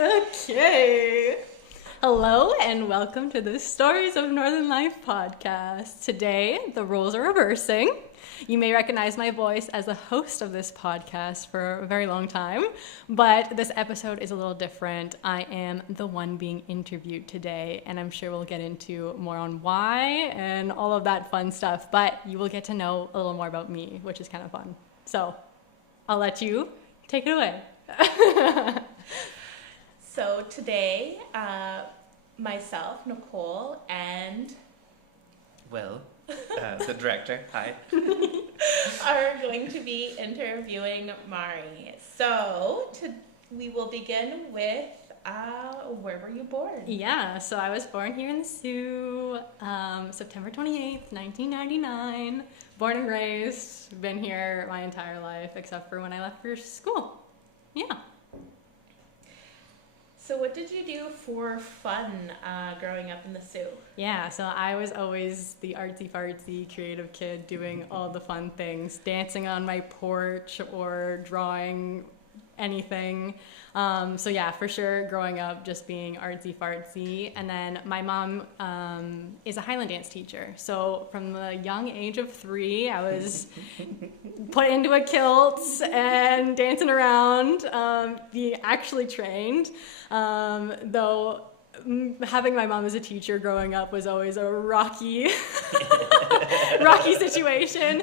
Okay. Hello and welcome to the Stories of Northern Life podcast. Today, the roles are reversing. You may recognize my voice as the host of this podcast for a very long time, but this episode is a little different. I am the one being interviewed today, and I'm sure we'll get into more on why and all of that fun stuff, but you will get to know a little more about me, which is kind of fun. So, I'll let you take it away. So today, myself, Nicole, and Will, the director, hi, are going to be interviewing Mairi. So we will begin with where were you born? Yeah, so I was born here in the Sault, September 28th, 1999. Born and raised, been here my entire life except for when I left for school. Yeah. So what did you do for fun growing up in the Sault? Yeah, so I was always the artsy-fartsy creative kid doing all the fun things, dancing on my porch or drawing anything. So yeah, for sure, growing up just being artsy-fartsy. And then my mom is a Highland dance teacher. So from the young age of 3, I was put into a kilt and dancing around, being actually trained. Though having my mom as a teacher growing up was always a rocky situation.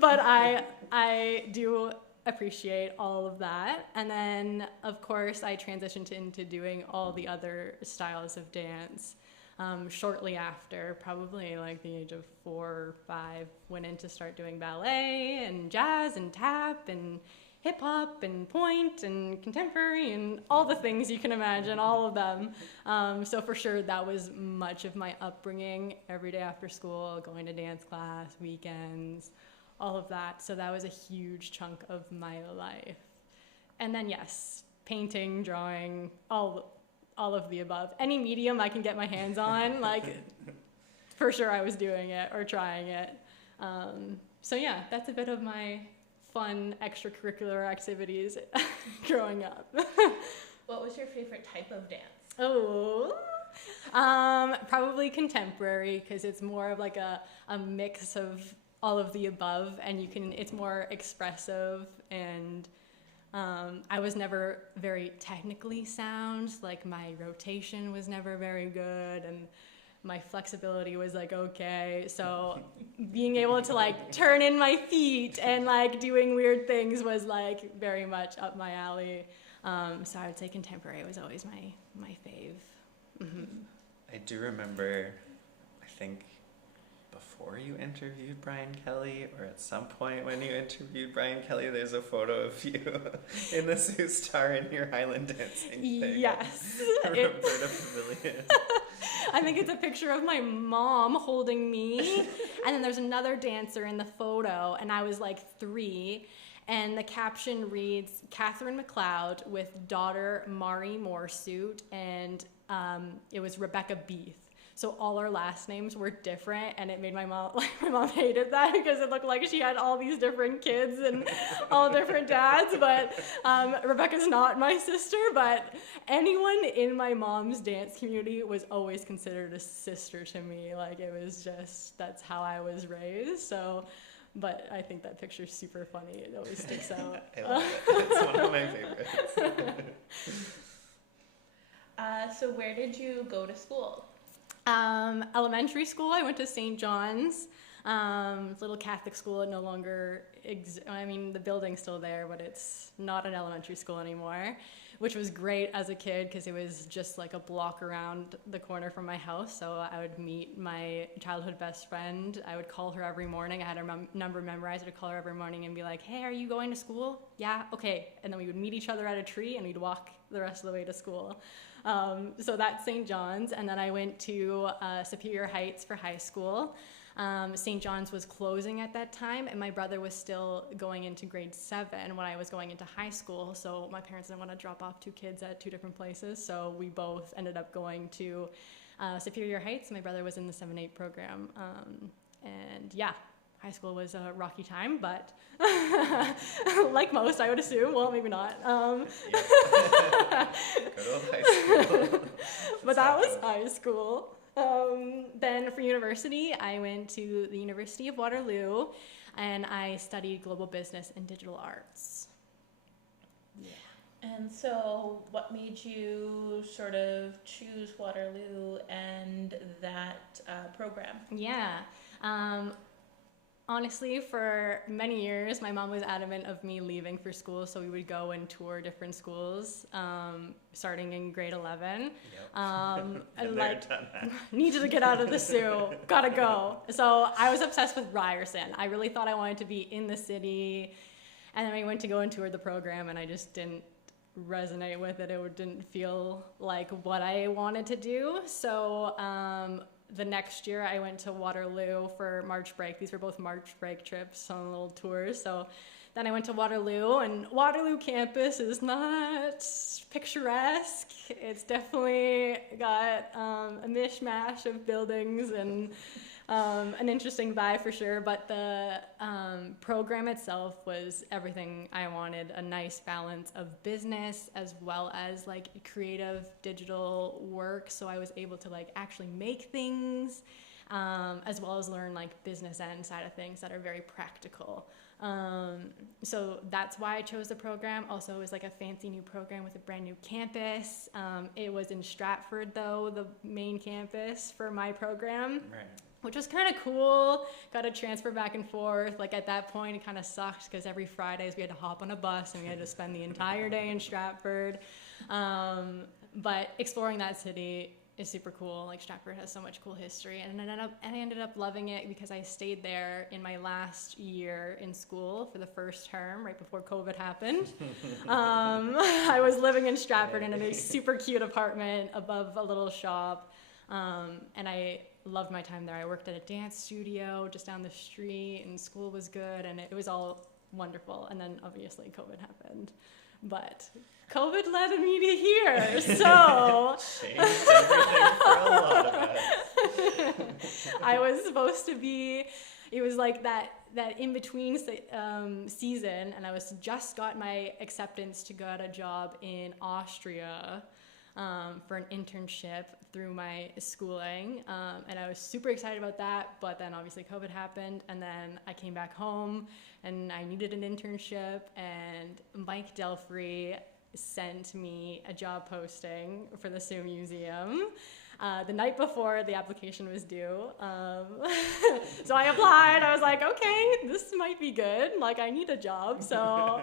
But I do appreciate all of that. And then of course I transitioned into doing all the other styles of dance shortly after, probably like the age of 4 or 5, went in to start doing ballet and jazz and tap and hip hop and point and contemporary and all the things you can imagine, all of them. So for sure that was much of my upbringing, every day after school, going to dance class, weekends, all of that. So that was a huge chunk of my life. And then yes, painting, drawing, all of the above. Any medium I can get my hands on, like for sure I was doing it or trying it. So yeah, that's a bit of my fun extracurricular activities growing up. What was your favorite type of dance? Oh, probably contemporary, because it's more of like a mix of all of the above, and it's more expressive, and I was never very technically sound, like my rotation was never very good, and my flexibility was like okay, so being able to like turn in my feet and like doing weird things was like very much up my alley. So I would say contemporary was always my fave. Mm-hmm. I do remember, I think before you interviewed Brian Kelly, or at some point when you interviewed Brian Kelly, there's a photo of you in the Sault Star in your Highland dancing thing. Yes. Roberta Pavilion. I think it's a picture of my mom holding me, and then there's another dancer in the photo, and I was like 3, and the caption reads, Catherine McLeod with daughter Mairi Morassut, and it was Rebecca Beath. So all our last names were different, and it made my mom hated that because it looked like she had all these different kids and all different dads. But Rebecca's not my sister, but anyone in my mom's dance community was always considered a sister to me. Like it was just, that's how I was raised. So, but I think that picture's super funny. It always sticks out. I love it. It's one of my favorites. So where did you go to school? Elementary school, I went to St. John's, little Catholic school. It no longer the building's still there, but it's not an elementary school anymore, which was great as a kid because it was just like a block around the corner from my house. So I would meet my childhood best friend. I would call her every morning. I had her number memorized. I would call her every morning and be like, hey, are you going to school? Yeah, okay. And then we would meet each other at a tree and we'd walk the rest of the way to school. So that's St. John's, and then I went to Superior Heights for high school. St. John's was closing at that time, and my brother was still going into grade 7 when I was going into high school, so my parents didn't want to drop off 2 kids at 2 different places, so we both ended up going to Superior Heights. My brother was in the 7-8 program, and yeah, high school was a rocky time, but like most, I would assume. Well, maybe not. Good old high school. But that was high school. Then for university, I went to the University of Waterloo, and I studied global business and digital arts. And so what made you sort of choose Waterloo and that program? Yeah. Honestly, for many years, my mom was adamant of me leaving for school, so we would go and tour different schools, starting in grade 11. Yep. Needed to get out of the Sioux, gotta go. So I was obsessed with Ryerson. I really thought I wanted to be in the city, and then I went to go and tour the program, and I just didn't resonate with it. It didn't feel like what I wanted to do. So the next year I went to Waterloo for March break. These were both March break trips on little tours. So then I went to Waterloo, and Waterloo campus is not picturesque. It's definitely got a mishmash of buildings and an interesting vibe for sure, but the program itself was everything I wanted. A nice balance of business as well as like creative digital work, so I was able to like actually make things, as well as learn like business end side of things that are very practical. So that's why I chose the program. Also, it was like a fancy new program with a brand new campus. It was in Stratford though, the main campus for my program. Right. Which was kind of cool. Got to transfer back and forth. Like at that point, it kind of sucked because every Fridays we had to hop on a bus and we had to spend the entire day in Stratford. But exploring that city is super cool. Like Stratford has so much cool history, and I ended up loving it because I stayed there in my last year in school for the first term, right before COVID happened. I was living in Stratford in a super cute apartment above a little shop, and I loved my time there. I worked at a dance studio just down the street, and school was good, and it was all wonderful. And then obviously COVID happened, but COVID led me to here, so Changed everything for a lot of us. I was supposed to be. It was like that in between season, and I was just got my acceptance to get a job in Austria. For an internship through my schooling, and I was super excited about that, but then obviously COVID happened, and then I came back home and I needed an internship, and Mike Delfrey sent me a job posting for the Sioux Museum the night before the application was due. So I applied. I was like, okay, this might be good. Like, I need a job, so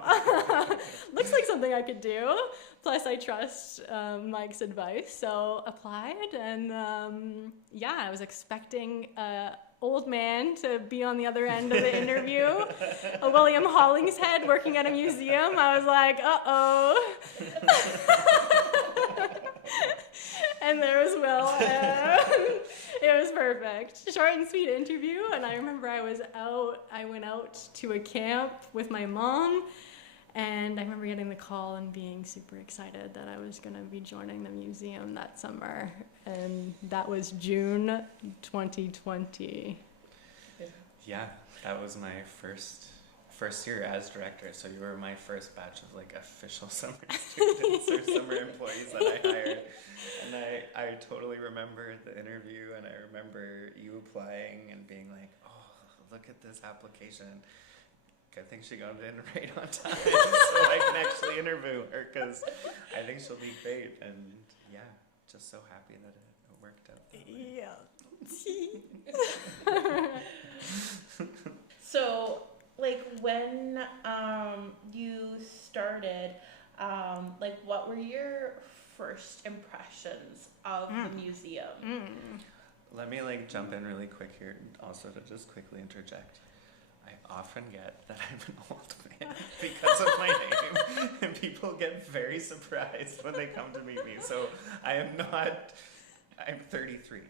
looks like something I could do. Plus, I trust Mike's advice, so applied. And I was expecting an old man to be on the other end of the interview, a William Hollingshead working at a museum. I was like, uh-oh. And there was Will, and it was perfect. Short and sweet interview, and I remember I went out to a camp with my mom, and I remember getting the call and being super excited that I was going to be joining the museum that summer, and that was June 2020. Yeah, that was my first year as director, so you were my first batch of like official summer students or summer employees that I hired. And I totally remember the interview, and I remember you applying and being like, oh, look at this application. Good thing she got in right on time so I can actually interview her, because I think she'll be great. And yeah, just so happy that it worked out that way. Yeah. So, like, when you started, like, what were your first impressions of the museum? Let me like jump in really quick here, also to just quickly interject. I often get that I'm an old man because of my name, and people get very surprised when they come to meet me. So I am not. I'm 33.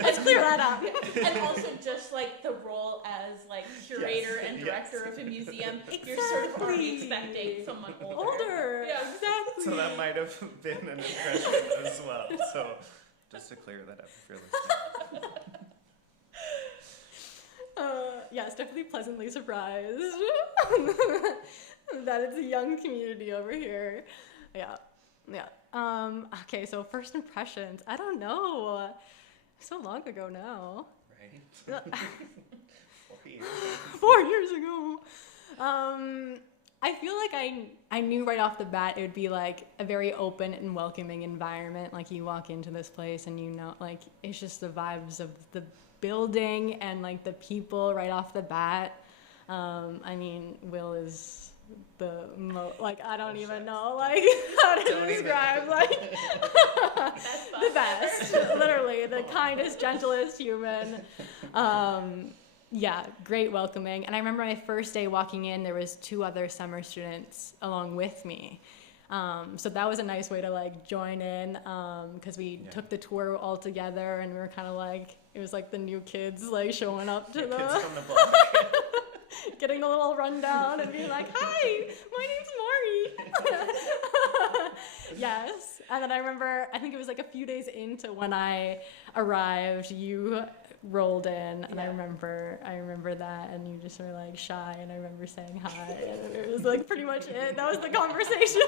Let's clear that up. And also just like the role as like curator and director of a museum, you're sort of already expecting someone older. Yeah, exactly. So that might have been an impression as well. So just to clear that up if you're listening. Yes, definitely pleasantly surprised that it's a young community over here. Yeah. Okay, so first impressions. I don't know. So long ago now. Right? 4 years. 4 years ago. I feel like I knew right off the bat it would be like a very open and welcoming environment. Like you walk into this place and you know, like it's just the vibes of the building and like the people right off the bat. I mean, Will is like I don't even know like how to describe like the best, literally the kindest, gentlest human. Yeah, great welcoming. And I remember my first day walking in, there was 2 other summer students along with me. So that was a nice way to like join in because we took the tour all together and we were kind of like, it was like the new kids like showing up to Kids the from the block. getting a little rundown and being like, hi, my name's Mairi. Yes. And then I remember, I think it was like a few days into when I arrived, you rolled in and I remember that and you just were like shy and I remember saying hi and it was like pretty much it. That was the conversation.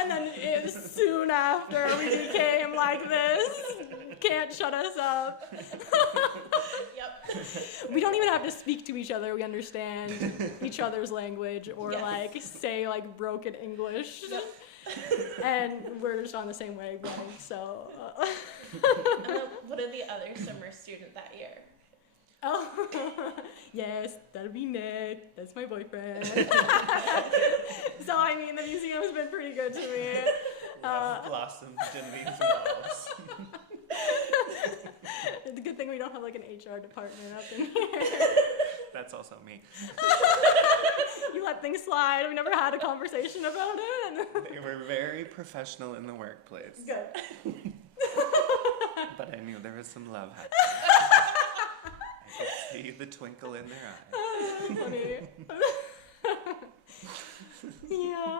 And then soon after we became like this. Can't shut us up. Yep. We don't even have to speak to each other. We understand each other's language or like say like broken English. Yep. And we're just on the same wavelength, so. What are the other summer student that year? Oh, yes, that'll be Nick. That's my boyfriend. So, I mean, the museum's been pretty good to me. Love blossomed in these walls. It's a good thing we don't have like an HR department up in here. That's also me. You let things slide. We never had a conversation about it. They were very professional in the workplace. Good. But I knew there was some love happening. I could see the twinkle in their eyes. Funny. Yeah.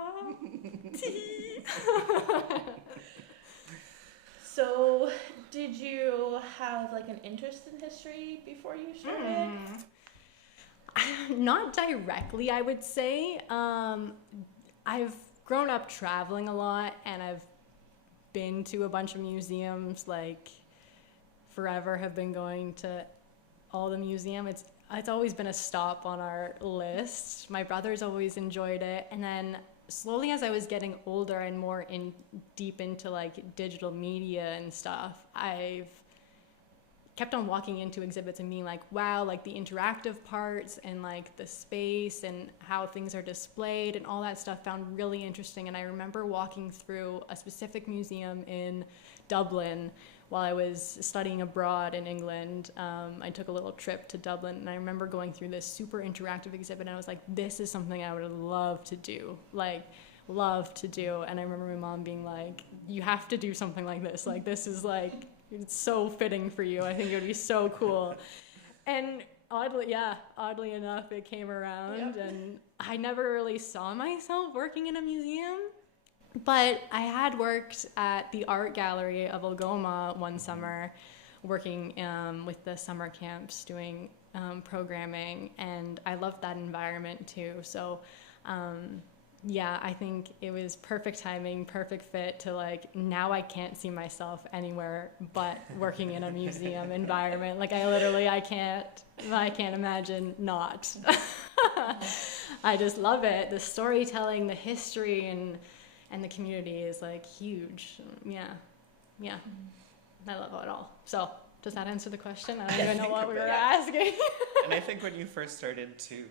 So, did you have like an interest in history before you started? Not directly, I would say. I've grown up traveling a lot and I've been to a bunch of museums, like forever have been going to all the museum. It's always been a stop on our list. My brother's always enjoyed it. And then slowly as I was getting older and more deep into like digital media and stuff, I've kept on walking into exhibits and being like, wow, like the interactive parts and like the space and how things are displayed and all that stuff found really interesting. And I remember walking through a specific museum in Dublin while I was studying abroad in England. I took a little trip to Dublin and I remember going through this super interactive exhibit and I was like, this is something I would love to do. And I remember my mom being like, you have to do something like this. Like, this is like, it's so fitting for you. I think it would be so cool. And oddly enough, it came around and I never really saw myself working in a museum. But I had worked at the art gallery of Algoma one summer, working with the summer camps, doing programming, and I loved that environment too. So, I think it was perfect timing, perfect fit to like, now I can't see myself anywhere but working in a museum environment. Like I can't imagine not. I just love it. The storytelling, the history, and the community is like huge. Yeah. I love it all. So does that answer the question? I don't even know what we were asking. And I think when you first started too,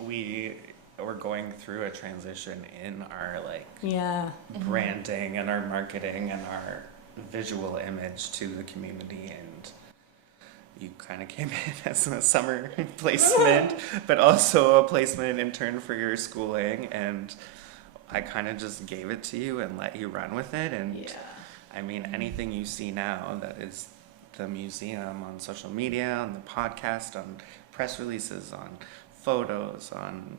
we were going through a transition in our branding and our marketing and our visual image to the community, and you kind of came in as a summer placement, but also a placement intern for your schooling, and I kind of just gave it to you and let you run with it. And I mean, anything you see now that is the museum on social media, on the podcast, on press releases, on photos, on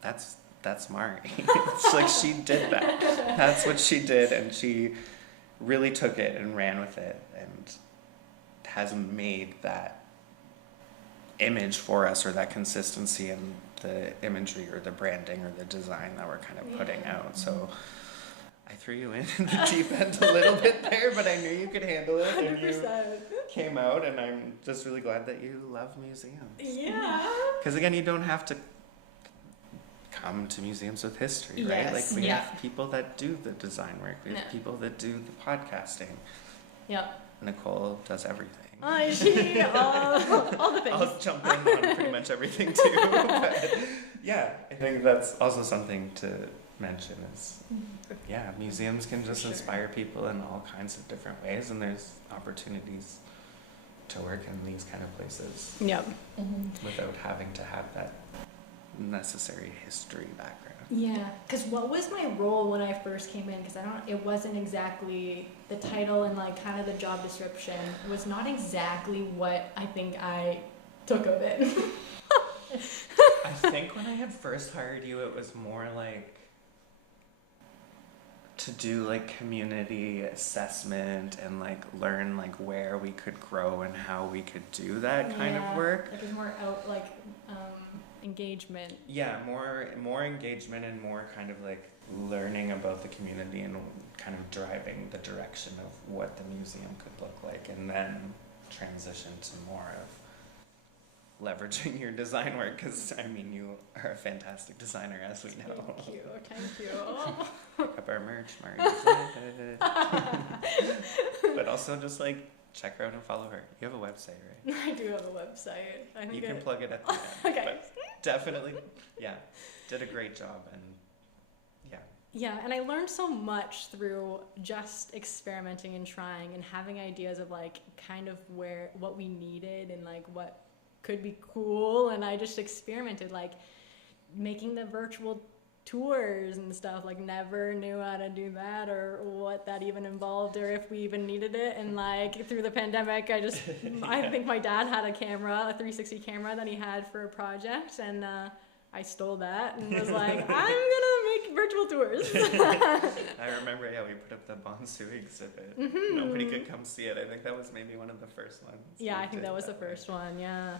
that's Mari. It's like she did that. That's what she did, and she really took it and ran with it and has made that image for us, or that consistency in the imagery or the branding or the design that we're kind of putting out. So I threw you in the deep end a little bit there, but I knew you could handle it, and 100%. you came out, and I'm just really glad that you love museums. Yeah. Because again, you don't have to come to museums with history, right? Yes. Like we Yeah. have people that do the design work. We have people that do the podcasting. Yep. Nicole does everything. She all the things. I'll jump in on pretty much everything too. But yeah, I think that's also something to mention is, yeah, museums can just inspire people in all kinds of different ways, and there's opportunities to work in these kind of places Yep. without having to have that necessary history background. Yeah, because what was my role when I first came in? Because it wasn't exactly the title and like kind of the job description was not exactly what I think I took of it. I think when I had first hired you, it was more like to do like community assessment and like learn like where we could grow and how we could do that kind of work. Like it's more out like engagement. Yeah, more engagement and more kind of like learning about the community and kind of driving the direction of what the museum could look like, and then transition to more of leveraging your design work, because I mean you are a fantastic designer, as we know. Thank you. Pick up our merch, Mairi. But also just like check her out and follow her. You have a website, right? I do have a website. I think You can plug it at the end. Okay. But definitely, yeah, did a great job, and yeah. Yeah, and I learned so much through just experimenting and trying and having ideas of like kind of what we needed and like what could be cool, and I just experimented like making the virtual tours and stuff, like never knew how to do that or what that even involved or if we even needed it. And like through the pandemic I think my dad had a 360 camera that he had for a project, and I stole that and was like, I'm gonna make virtual tours. I remember, we put up the Bonsu exhibit. Nobody could come see it. I think that was maybe one of the first ones. Yeah, I think that was the first one. Yeah,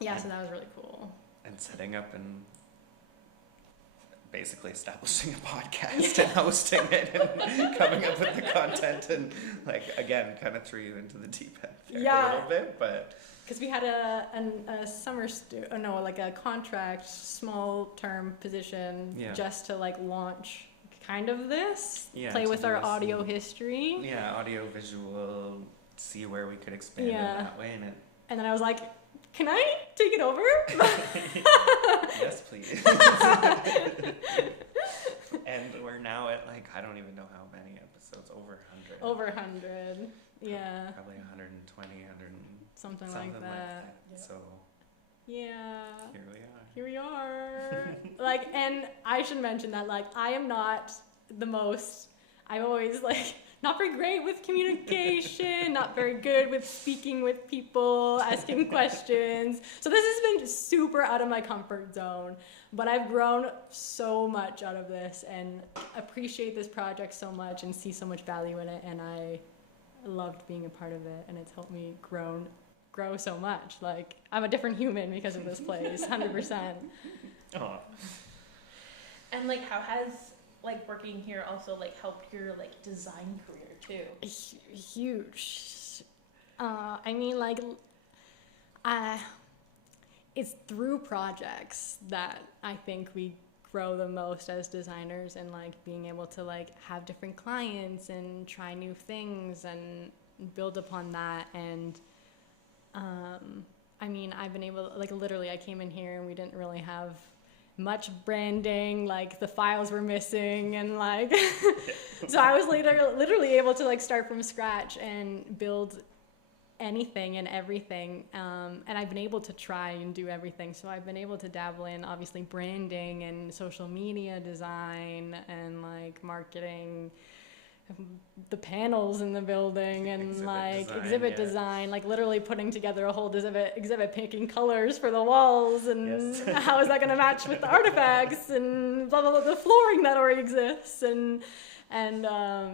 so that was really cool. And setting up and basically establishing a podcast and hosting it and coming up with the content, and like again kind of threw you into the deep end there a little bit, but because we had a summer like a contract small term position just to like launch kind of this play with our audio history, audio visual, see where we could expand in that way, and then I was like, can I take it over? Yes, please. And we're now at like, I don't even know how many episodes, over 100. Over 100, yeah. Probably 120, 100. Something like that. Yeah. So, yeah. Here we are. Like, and I should mention that, like, I am not the most, I'm always like, not very great with communication, not very good with speaking with people, asking questions. So this has been super out of my comfort zone, but I've grown so much out of this and appreciate this project so much and see so much value in it, and I loved being a part of it, and it's helped me grow so much. Like, I'm a different human because of this place, 100%. Oh. And like, how has like working here also like helped your like design career too? Huge. I mean, like, it's through projects that I think we grow the most as designers, and like being able to like have different clients and try new things and build upon that. And I mean, I've been able, like, literally I came in here and we didn't really have much branding, like the files were missing, and like so I was literally able to like start from scratch and build anything and everything, and I've been able to try and do everything. So I've been able to dabble in obviously branding and social media design and like marketing, the panels in the building, and exhibit design, like literally putting together a whole exhibit, picking colors for the walls, and how is that going to match with the artifacts, and blah blah blah, the flooring that already exists, and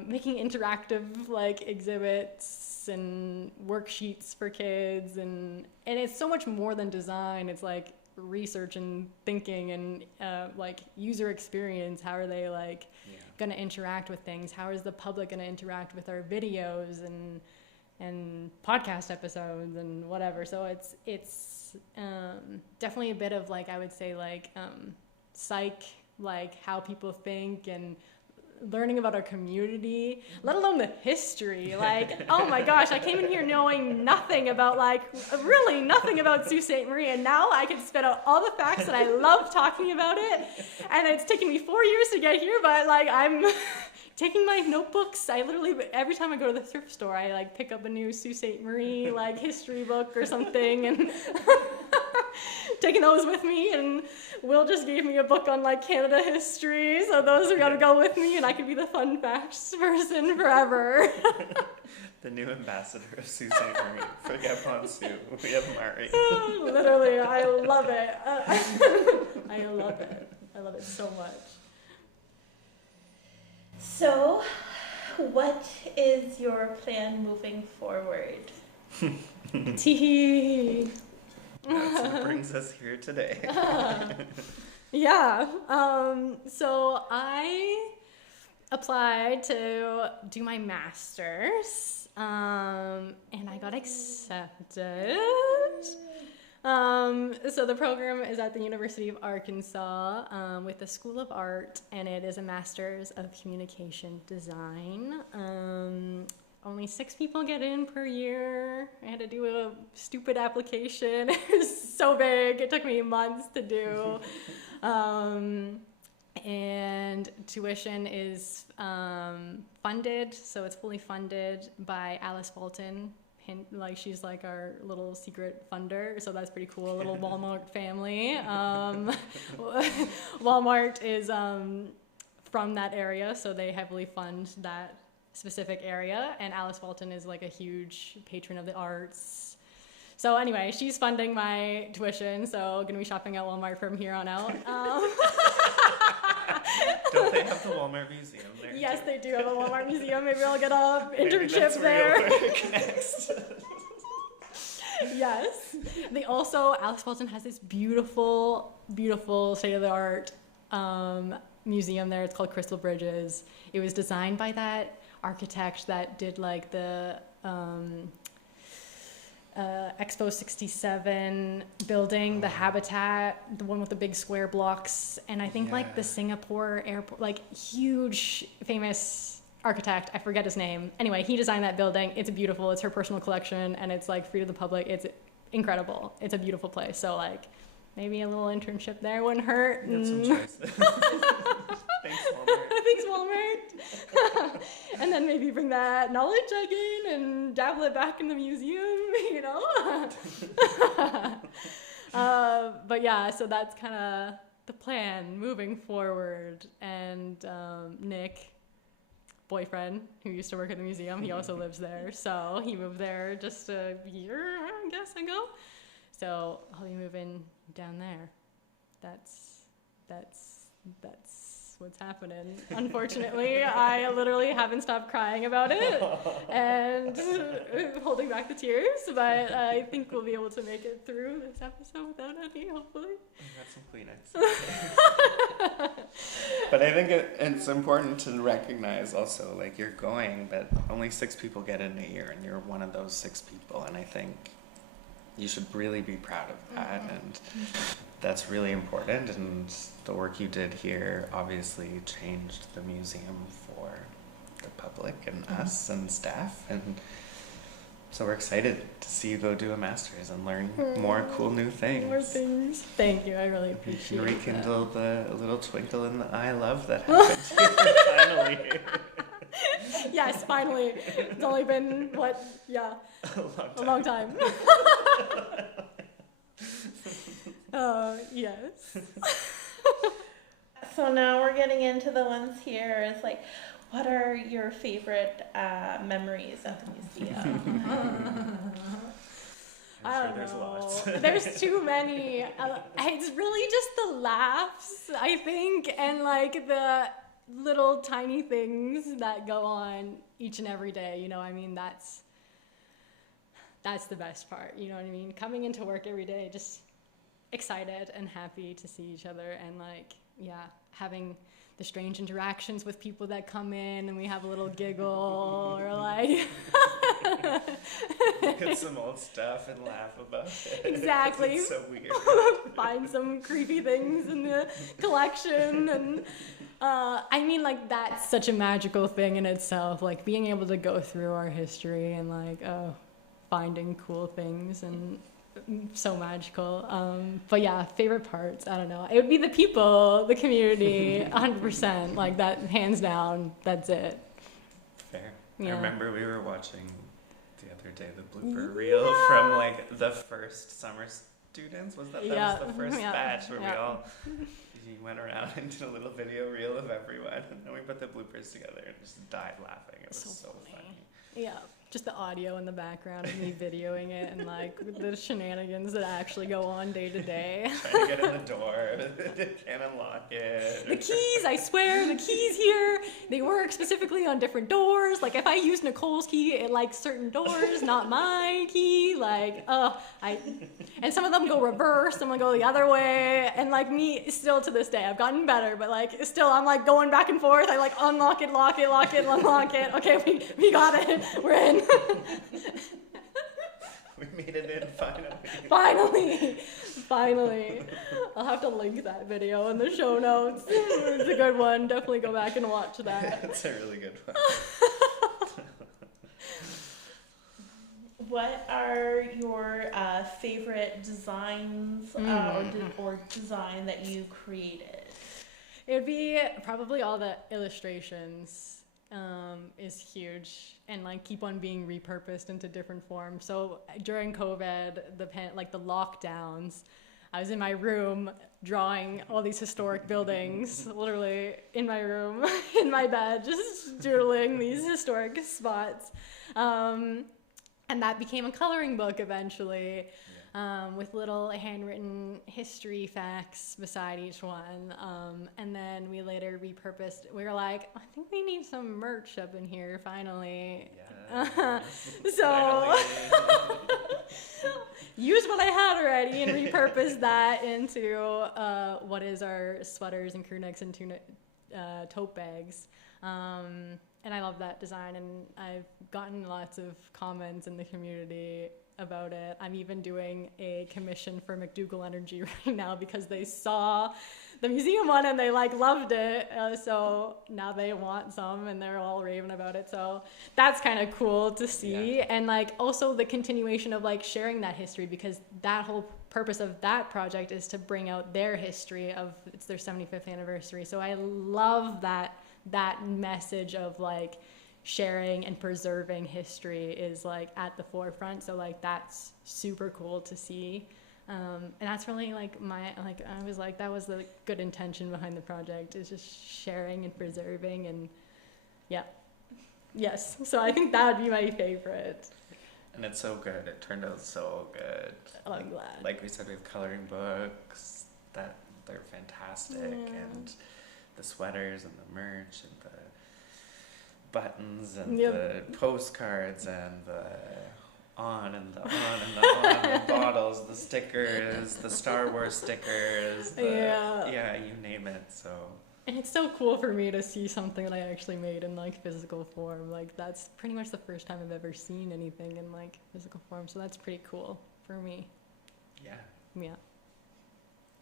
making interactive like exhibits and worksheets for kids, and it's so much more than design. It's like research and thinking and like user experience. How are they like going to interact with things? How is the public going to interact with our videos and podcast episodes and whatever? So it's definitely a bit of like, I would say like psych, like how people think and learning about our community, let alone the history. Like, oh my gosh, I came in here knowing nothing about, like, really nothing about Sault Ste. Marie, and now I can spit out all the facts and I love talking about it. And it's taken me 4 years to get here, but like I'm taking my notebooks. I literally, every time I go to the thrift store, I like pick up a new Sault Ste. Marie like history book or something and taking those with me. And Will just gave me a book on like Canada history, so those are gonna go with me, and I can be the fun facts person forever. The new ambassador of Sault Ste. Marie. Forget Ponsu. We have Mairi. Literally, I love it. I love it. I love it so much. So, what is your plan moving forward? Tee. That's what brings us here today. Yeah. So I applied to do my master's, and I got accepted. So the program is at the University of Arkansas with the School of Art, and it is a Master's of Communication Design. Only 6 people get in per year. I had to do a stupid application. It was so big. It took me months to do. And tuition is funded, so it's fully funded by Alice Walton. Like she's like our little secret funder, so that's pretty cool. A little Walmart family. Walmart is from that area, so they heavily fund that specific area, and Alice Walton is like a huge patron of the arts. So anyway, she's funding my tuition, so gonna be shopping at Walmart from here on out. Don't they have the Walmart Museum there? Yes, too? they do have a Walmart museum. Maybe I'll get a internship that's there. Where you'll work next. Yes. They also, Alice Walton has this beautiful, beautiful state-of-the-art museum there. It's called Crystal Bridges. It was designed by that architect that did like the Expo 67 building, the Habitat, the one with the big square blocks, and I think like the Singapore airport, like huge famous architect, I forget his name. Anyway, he designed that building. It's beautiful. It's her personal collection, and it's like free to the public. It's incredible. It's a beautiful place. So like maybe a little internship there wouldn't hurt. Get some choices. Thanks, Walmart. Thanks, Walmart. And then maybe bring that knowledge I gain and dabble it back in the museum, you know? But yeah, so that's kind of the plan moving forward. And Nick, boyfriend, who used to work at the museum, he also lives there. So he moved there just a year, I guess, ago. So I'll be moving down there. That's what's happening. Unfortunately, I literally haven't stopped crying about it and holding back the tears, but I think we'll be able to make it through this episode without any, hopefully. I got some Kleenex. But I think it's important to recognize also, like, you're going, but only 6 people get in a year, and you're one of those 6 people, and I think you should really be proud of that, and that's really important, and the work you did here obviously changed the museum for the public and us and staff, and so we're excited to see you go do a master's and learn more cool new things. More things. Thank you, I really appreciate it. You can rekindle the little twinkle in the eye love that happened here finally. Yes, finally. It's only been, what, a long time. Yes. So now we're getting into the ones here. It's like, what are your favorite memories of the museum? I don't there's know. lots. There's too many. It's really just the laughs, I think, and like the little tiny things that go on each and every day. You know, I mean, that's the best part. You know what I mean? Coming into work every day, just excited and happy to see each other, and like, yeah, having the strange interactions with people that come in and we have a little giggle or like look at some old stuff and laugh about it. Exactly. It's so weird. Find some creepy things in the collection, and I mean, like, that's such a magical thing in itself, like being able to go through our history and like finding cool things, and so magical. But yeah, favorite parts, I don't know, it would be the people, the community, 100%, like that, hands down, that's it. Fair. Yeah. I remember we were watching the other day the blooper reel from like the first summer students. Was that Yeah. was the first Yeah. batch where Yeah. we went around and did a little video reel of everyone, and then we put the bloopers together and just died laughing. It was so funny. Yeah, just the audio in the background of me videoing it, and like the shenanigans that actually go on day to day. Trying to get in the door, can't unlock it. The keys, I swear, the keys here, they work specifically on different doors. Like if I use Nicole's key, it likes certain doors, not my key. Like, and some of them go reverse, some of them go the other way. And like me, still to this day, I've gotten better, but like still I'm like going back and forth. I like unlock it, lock it, lock it, unlock it. Okay, we got it. We're in. We made it in Finally. I'll have to link that video in the show notes. It's a good one. Definitely go back and watch that. It's a really good one. What are your favorite designs or design that you created? It would be probably all the illustrations. Is huge, and like keep on being repurposed into different forms. So during COVID, the lockdowns, I was in my room drawing all these historic buildings, literally in my room, in my bed, just doodling these historic spots. And that became a coloring book eventually. With little handwritten history facts beside each one. And then we later repurposed. We were like, I think we need some merch up in here finally. Yeah. So use what I had already and repurpose that into what is our sweaters and crew necks and tote bags. And I love that design, and I've gotten lots of comments in the community about it. I'm even doing a commission for McDougall Energy right now because they saw the museum one and they like loved it. So now they want some and they're all raving about it. So that's kind of cool to see. Yeah. And like also the continuation of like sharing that history, because that whole purpose of that project is to bring out their history of, it's their 75th anniversary. So I love that message of like sharing and preserving history is like at the forefront. So like that's super cool to see. And that's really like I was like, that was the good intention behind the project, is just sharing and preserving. And yeah, yes. So I think that would be my favorite. And it's so good. It turned out so good. Oh, I'm glad. Like we said, we have coloring books that they're fantastic, and the sweaters and the merch and the buttons and the postcards and the on and the bottles, the stickers, the Star Wars stickers, you name it. So, and it's so cool for me to see something that I actually made in like physical form. Like that's pretty much the first time I've ever seen anything in like physical form. So that's pretty cool for me. Yeah.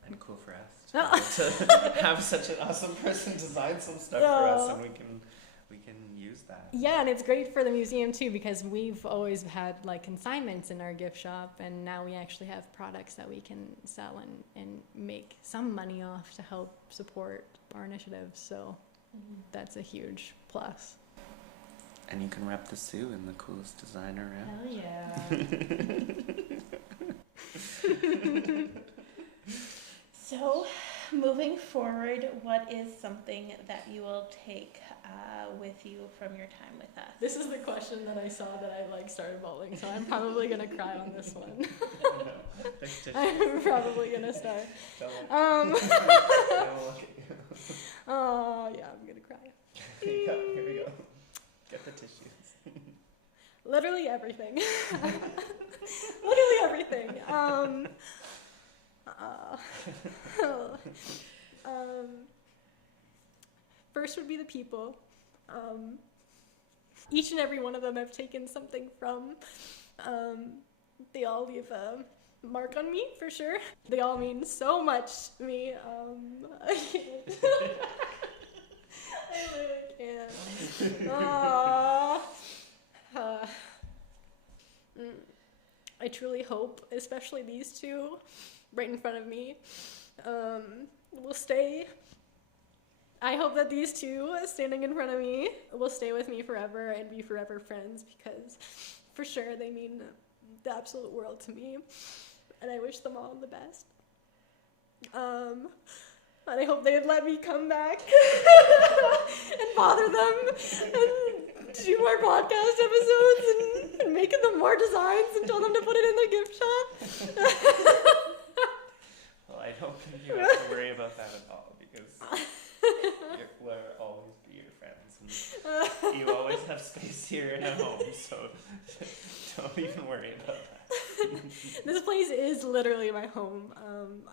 And cool for us to have such an awesome person design some stuff for us, and we can use that. Yeah, and it's great for the museum too, because we've always had like consignments in our gift shop, and now we actually have products that we can sell and make some money off to help support our initiatives. So that's a huge plus. And you can wrap the Sue in the coolest design around. Hell yeah. So, moving forward, what is something that you will take with you from your time with us? This is the question that I saw that I like started bawling, so I'm probably gonna cry on this one. I'm probably gonna start. Oh yeah, I'm gonna cry. Here we go. Get the tissues. Literally everything. Literally everything. First would be the people. Each and every one of them I've taken something from. They all leave a mark on me, for sure. They all mean so much to me. I can't. I really can't. I truly hope, especially these two right in front of me, will stay. I hope that these two standing in front of me will stay with me forever and be forever friends, because for sure they mean the absolute world to me, and I wish them all the best. And I hope they'd let me come back and bother them and do more podcast episodes and make them more designs and tell them to put it in their gift shop. Well, I don't think you have to worry about that at all, because we'll always be your friends. And you always have space here in a home, so don't even worry about that. This place is literally my home.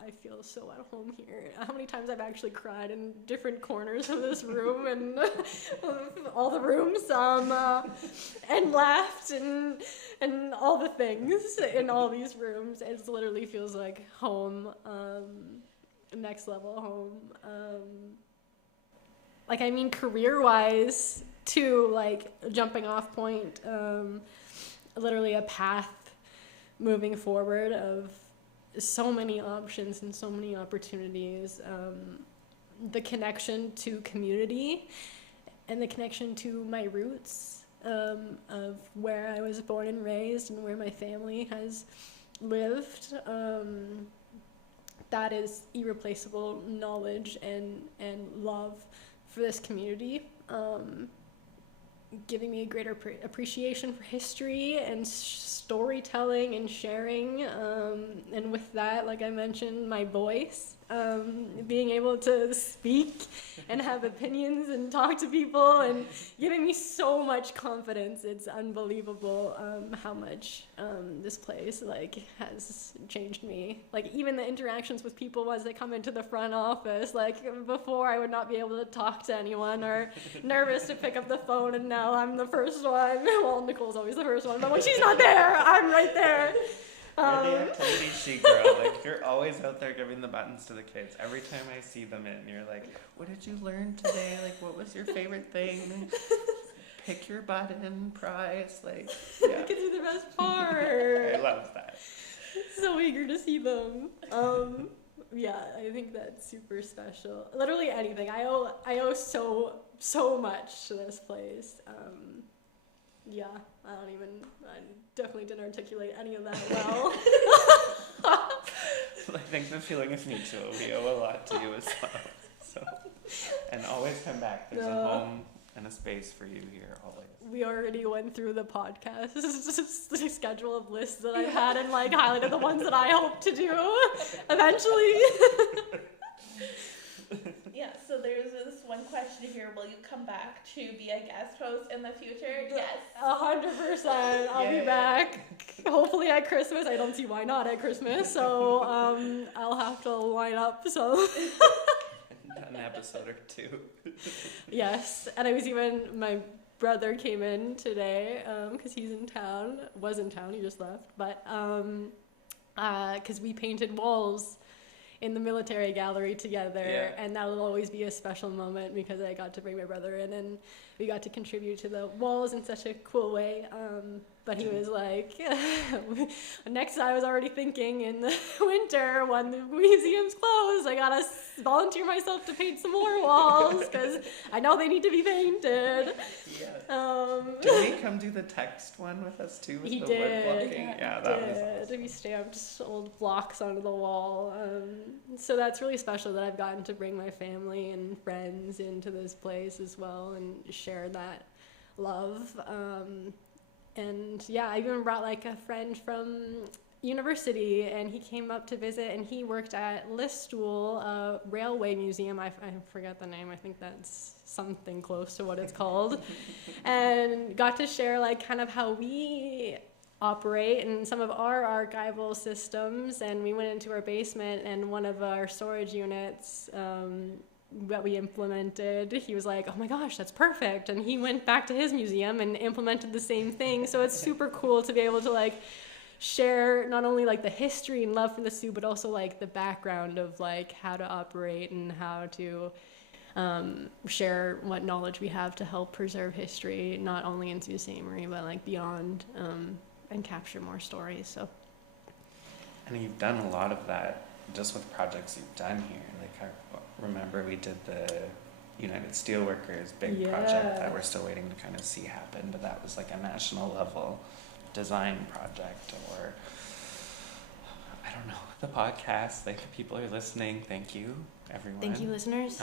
I feel so at home here. How many times I've actually cried in different corners of this room and all the rooms, and laughed and all the things in all these rooms. It literally feels like home, next level home. Career-wise, too, like jumping off point, literally a path moving forward of so many options and so many opportunities. The connection to community and the connection to my roots, of where I was born and raised and where my family has lived. That is irreplaceable knowledge and love for this community. Giving me a greater appreciation for history and storytelling and sharing, and with that, like I mentioned, my voice, being able to speak and have opinions and talk to people, and giving me so much confidence. It's unbelievable how much this place has changed me. Like, even the interactions with people as they come into the front office, before I would not be able to talk to anyone or nervous to pick up the phone, and now I'm the first one. Well, Nicole's always the first one, but when she's not there, I'm right there. You're the activity chic girl. You're always out there giving the buttons to the kids. Every time I see them you're like, what did you learn today? What was your favorite thing? Pick your button, prize. Yeah. Kids are the best part. I love that. So eager to see them. Yeah, I think that's super special. Literally anything. I owe so much to this place. Yeah, I definitely didn't articulate any of that well. I think the feeling is mutual. We owe a lot to you as well. So, and always come back. There's a home and a space for you here always. We already went through the podcast the schedule of lists that I had and highlighted the ones that I hope to do eventually. Yeah, so there's this one question here. Will you come back to be a guest host in the future? Yes. 100%. I'll be back. Hopefully at Christmas. I don't see why not at Christmas. So I'll have to line up an episode or two. Yes. And my brother came in today because he's in town. Was in town. He just left. But because we painted walls in the military gallery together, and that will always be a special moment because I got to bring my brother in and we got to contribute to the walls in such a cool way. But he was next I was already thinking in the winter when the museum's closed, I gotta volunteer myself to paint some more walls because I know they need to be painted. Yeah. Did he come do the text one with us too? With he the did. wood blocking? Yeah, that was awesome. We stamped old blocks onto the wall. So that's really special that I've gotten to bring my family and friends into this place as well and share that love. And yeah, I even brought a friend from university, and he came up to visit, and he worked at Listowel Railway Museum. I forget the name. I think that's something close to what it's called. And got to share kind of how we operate and some of our archival systems. And we went into our basement, and one of our storage units that we implemented, he was like, oh my gosh, that's perfect. And he went back to his museum and implemented the same thing. So it's super cool to be able to like share not only like the history and love for the Sioux, but also like the background of like how to operate and how to share what knowledge we have to help preserve history, not only in Sault Ste. Marie, but like beyond, and capture more stories. So. And you've done a lot of that just with projects you've done here. Like I remember we did the United Steelworkers big project that we're still waiting to kind of see happen, but that was like a national level design project. Or I don't know, the podcast, like people are listening. Thank you, everyone. Thank you, listeners.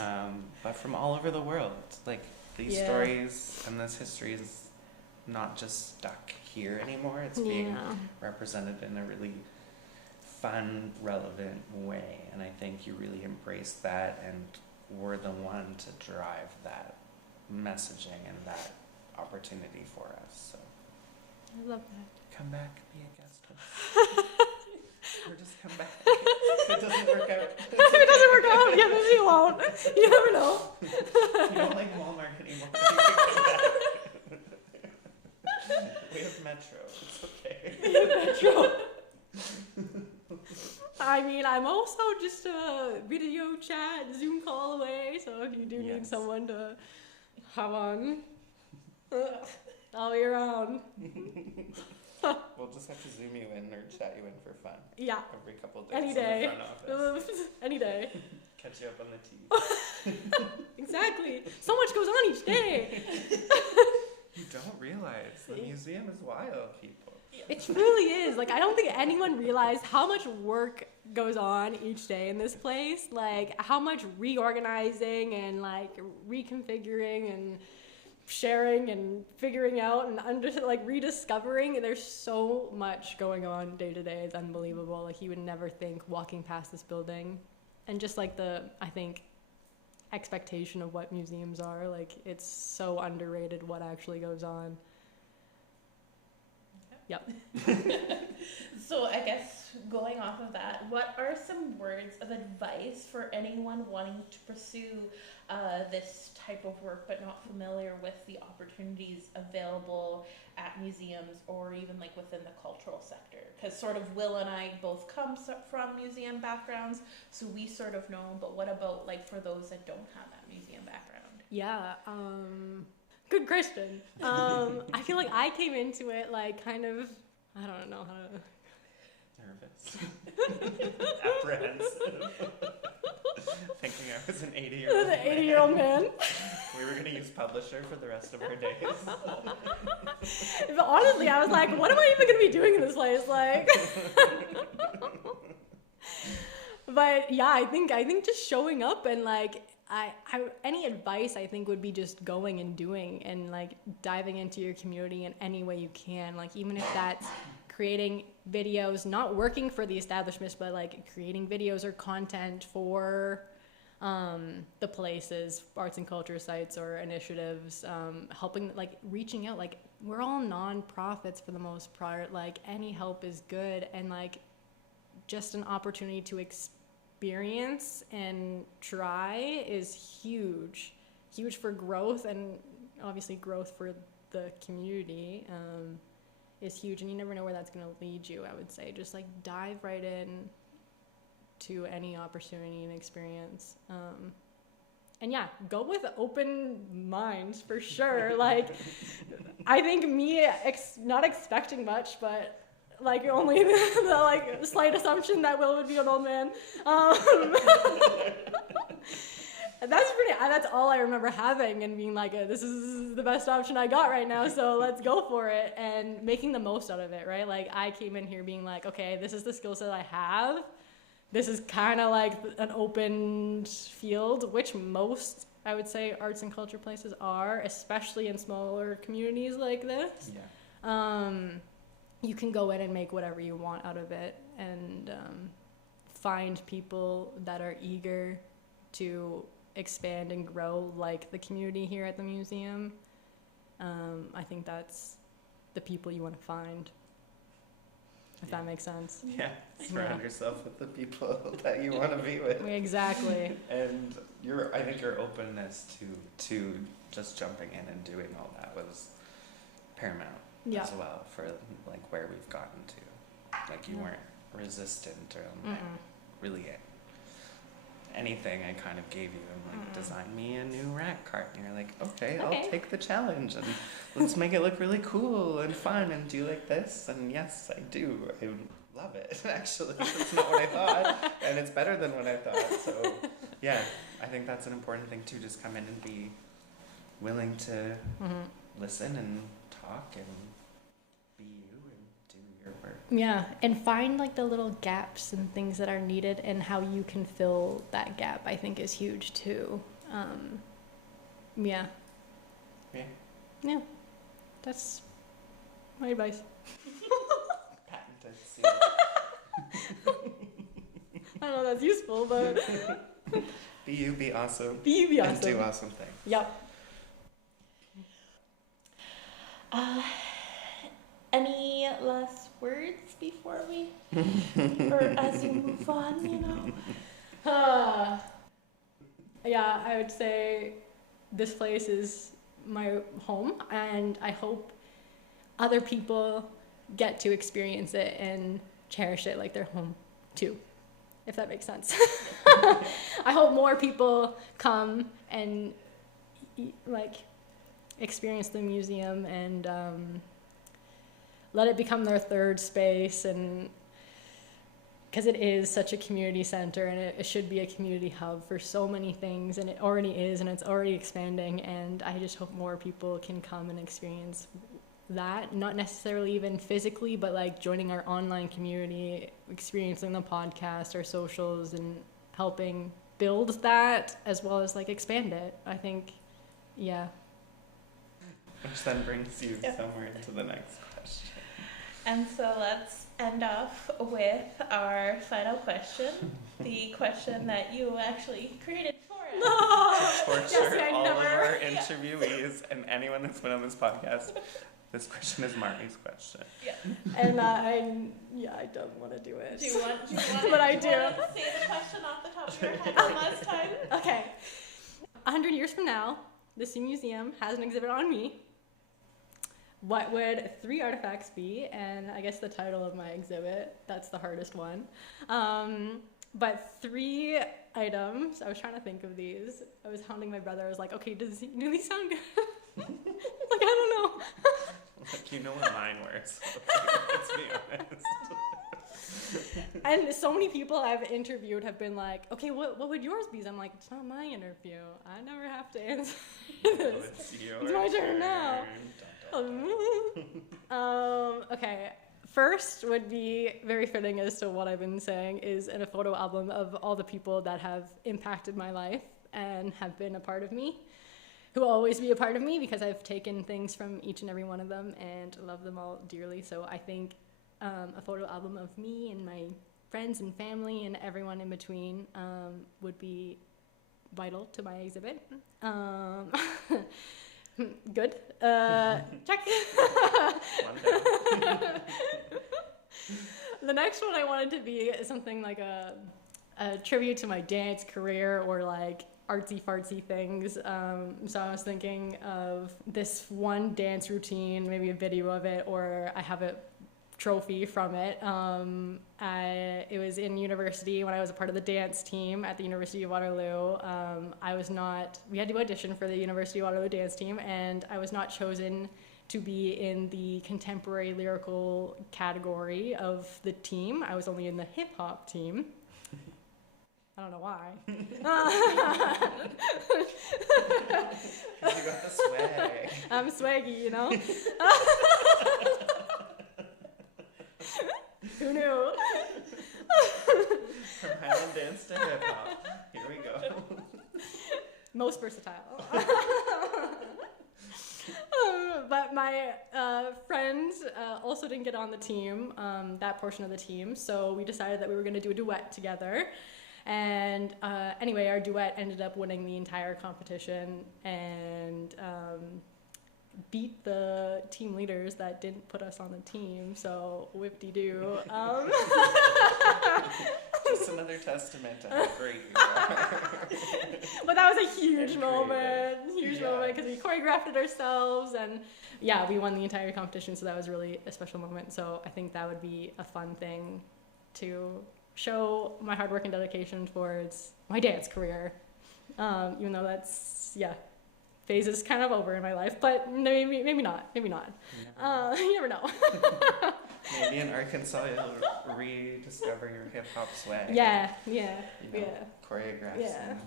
But from all over the world, like these stories and this history is not just stuck here anymore. It's being represented in a really fun, relevant way, and I think you really embrace that, and we're the one to drive that messaging and that opportunity for us. So I love that. Come back, be a guest host. Or just come back. If it doesn't work out. If it doesn't work out, yeah, maybe you won't. You never know. You don't like Walmart anymore. We have Metro. It's okay. We have Metro. I mean, I'm also just a video chat, Zoom call away, so if you do need someone to have on, I'll be around. We'll just have to Zoom you in or chat you in for fun. Yeah. Every couple of days Any in day. the front office. Any day. Catch you up on the tea. Exactly. So much goes on each day. You don't realize the museum is wild, people. It really is. Like, I don't think anyone realized how much work goes on each day in this place. Like, how much reorganizing and, like, reconfiguring and sharing and figuring out and rediscovering. There's so much going on day to day. It's unbelievable. Like, you would never think walking past this building. And just, like, I think, expectation of what museums are. Like, it's so underrated what actually goes on. Yep. So I guess going off of that, what are some words of advice for anyone wanting to pursue this type of work but not familiar with the opportunities available at museums or even like within the cultural sector? Because sort of Will and I both come from museum backgrounds, so we sort of know, but what about like for those that don't have that museum background? Yeah. Good question. I feel like I came into it like kind of, I don't know how to... Nervous. Apprehensive. Thinking I was an 80-year-old man. An 80-year-old man. We were going to use Publisher for the rest of our days. But honestly, I was like, what am I even going to be doing in this place? Like... But yeah, I think just showing up and like... any advice I think would be just going and doing and like diving into your community in any way you can, like even if that's creating videos, not working for the establishments, but like creating videos or content for the places, arts and culture sites or initiatives, helping, like reaching out. Like we're all non-profits for the most part, like any help is good, and like just an opportunity to experience and try is huge for growth, and obviously growth for the community is huge, and you never know where that's going to lead you. I would say just like dive right in to any opportunity and experience, and yeah, go with open minds for sure. Like I think me not expecting much, but like only the like slight assumption that Will would be an old man. That's all I remember having and being like, this is the best option I got right now, so let's go for it, and making the most out of it, right? Like I came in here being like, okay, this is the skill set I have. This is kind of like an open field, which most, I would say, arts and culture places are, especially in smaller communities like this. Yeah. You can go in and make whatever you want out of it, and find people that are eager to expand and grow like the community here at the museum. I think that's the people you want to find. if that makes sense. Yeah, surround yourself with the people that you want to be with. Exactly. And I think your openness to just jumping in and doing all that was paramount as well for like where we've gotten to. Like you weren't resistant or like, really anything I kind of gave you and like design me a new rack cart, and you're like, okay, I'll take the challenge and let's make it look really cool and fun, and do you like this? And yes, I do. I love it. Actually, it's not what I thought, and it's better than what I thought. So yeah, I think that's an important thing too. Just come in and be willing to listen and talk and be you and do your work. Yeah, and find like the little gaps and things that are needed and how you can fill that gap, I think is huge too. Yeah. That's my advice. Patented. I don't know if that's useful, but be you, be awesome. Be you, be awesome. And do awesome things. Yep. Any last words before we, or as you move on, you know? Yeah, I would say this place is my home, and I hope other people get to experience it and cherish it like their home too, if that makes sense. I hope more people come and like experience the museum and let it become their third space, and because it is such a community center and it should be a community hub for so many things, and it already is, and it's already expanding, and I just hope more people can come and experience that, not necessarily even physically, but like joining our online community, experiencing the podcast, our socials, and helping build that as well as like expand it. I think, yeah. Which then brings you somewhere into the next question. And so let's end off with our final question, the question that you actually created for us. To torture all of our interviewees and anyone that's been on this podcast. This question is Mairi's question. Yeah. And I don't want to do it. Do you want but I do. Do you want to say the question off the top of your head one last time? Okay. 100 years from now, the Sea Museum has an exhibit on me. What would 3 artifacts be? And I guess the title of my exhibit, that's the hardest one. But 3 items, I was trying to think of these. I was hounding my brother. I was like, okay, do these sound good? Like, I don't know. Like, you know what mine were, so let's be honest. And so many people I've interviewed have been like, okay, what would yours be? I'm like, it's not my interview. I never have to answer this. It's my turn now. Okay, first would be very fitting as to what I've been saying is in a photo album of all the people that have impacted my life and have been a part of me, who will always be a part of me because I've taken things from each and every one of them and love them all dearly. So I think a photo album of me and my friends and family and everyone in between would be vital to my exhibit. Good. Check. The next one I wanted to be something like a tribute to my dance career or like artsy fartsy things. So I was thinking of this one dance routine, maybe a video of it, or I have a trophy from it. It was in university when I was a part of the dance team at the University of Waterloo. We had to audition for the University of Waterloo dance team, and I was not chosen to be in the contemporary lyrical category of the team. I was only in the hip hop team. I don't know why. Because you got the swag. I'm swaggy, you know? Who knew? From Highland dance to hip hop. Here we go. Most versatile. But my friends also didn't get on the team, that portion of the team, so we decided that we were going to do a duet together. And anyway, our duet ended up winning the entire competition, and beat the team leaders that didn't put us on the team, so whip-de-doo. Just another testament to how great you are. But that was a huge moment because we choreographed it ourselves, and yeah, we won the entire competition, so that was really a special moment. So I think that would be a fun thing to show my hard work and dedication towards my dance career, even though that's, phase is kind of over in my life, but maybe not. You never know. Maybe in Arkansas you'll rediscover your hip-hop swag. Yeah. Choreograph some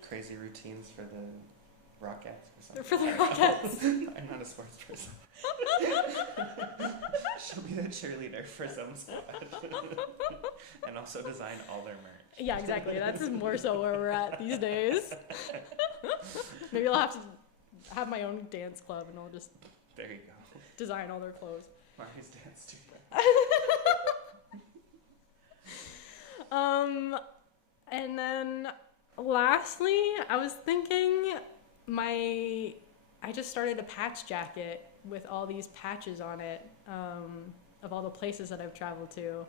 crazy routines for the Rockettes or something. For the Rockettes. I'm not a sports person. She'll be the cheerleader for some squad. And also design all their merch. Yeah, exactly. That's more so where we're at these days. Maybe I'll have to have my own dance club and I'll just there you go. Design all their clothes. Mari's dance studio. And then lastly, I was thinking I just started a patch jacket with all these patches on it of all the places that I've traveled to.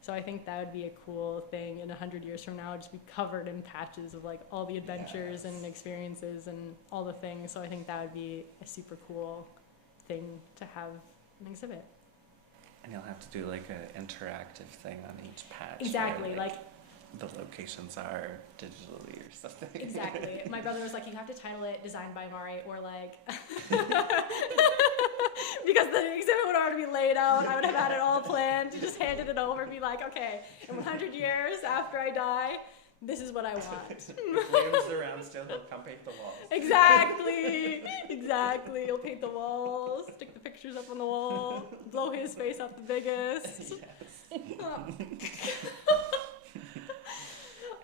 So I think that would be a cool thing in 100 years from now, just be covered in patches of like all the adventures and experiences and all the things. So I think that would be a super cool thing to have an exhibit. And you'll have to do like an interactive thing on each patch. Exactly, where, like the locations are digitally or something. Exactly. My brother was like, you have to title it Designed by Mari, or like because the exhibit would already be laid out. I would have had it all planned. You just handed it over and be like, okay, in 100 years after I die, this is what I want. If Liam's around still, he'll come paint the walls. Exactly. He'll paint the walls, stick the pictures up on the wall, blow his face up the biggest. Yes.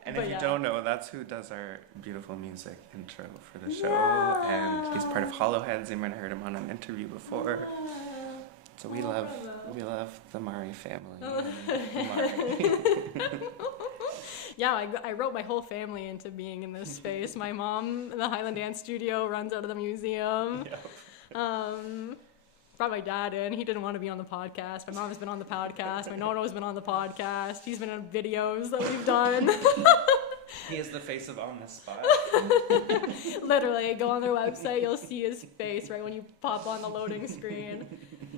And if you don't know, that's who does our beautiful music intro for the show. Yeah. And he's part of Hollingshead. You might have heard him on an interview before. Yeah. So we love the Mairi family. Yeah, I wrote my whole family into being in this space. My mom, the Highland Dance Studio, runs out of the museum. Yep. Brought my dad in. He didn't want to be on the podcast. My mom has been on the podcast. My Nono has been on the podcast. He's been in videos that we've done. He is the face of On the Spot. Literally, go on their website. You'll see his face right when you pop on the loading screen.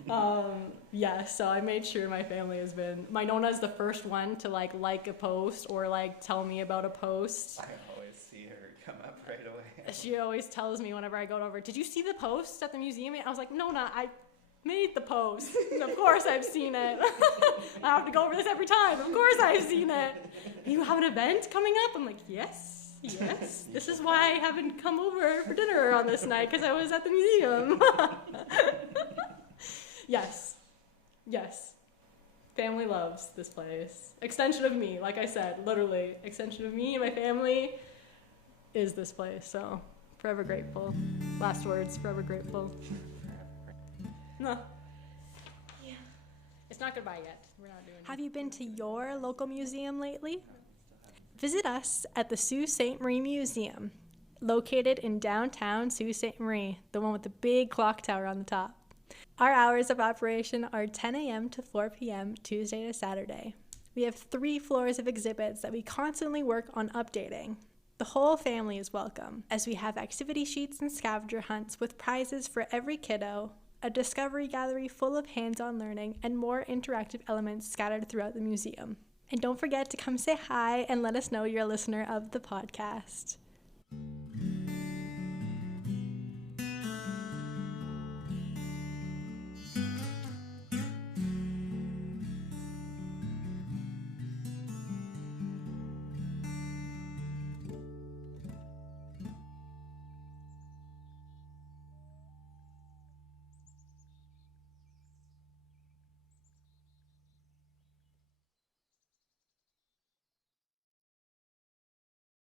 So I made sure my family has been. My Nona is the first one to like a post or like tell me about a post. I always see her come up right away. She always tells me whenever I go over, did you see the post at the museum? I was like, Nona, I made the post. Of course I've seen it. I have to go over this every time. Of course I've seen it. You have an event coming up? I'm like, yes. This is why I haven't come over for dinner on this night, because I was at the museum. Yes. Family loves this place. Extension of me, like I said, literally. Extension of me and my family is this place. So, forever grateful. Last words, forever grateful. No. Yeah. It's not goodbye yet. We're not doing it. Have you been to your local museum lately? Visit us at the Sault Ste. Marie Museum, located in downtown Sault Ste. Marie, the one with the big clock tower on the top. Our hours of operation are 10 a.m. to 4 p.m. Tuesday to Saturday. We have 3 floors of exhibits that we constantly work on updating. The whole family is welcome, as we have activity sheets and scavenger hunts with prizes for every kiddo, a discovery gallery full of hands-on learning, and more interactive elements scattered throughout the museum. And don't forget to come say hi and let us know you're a listener of the podcast.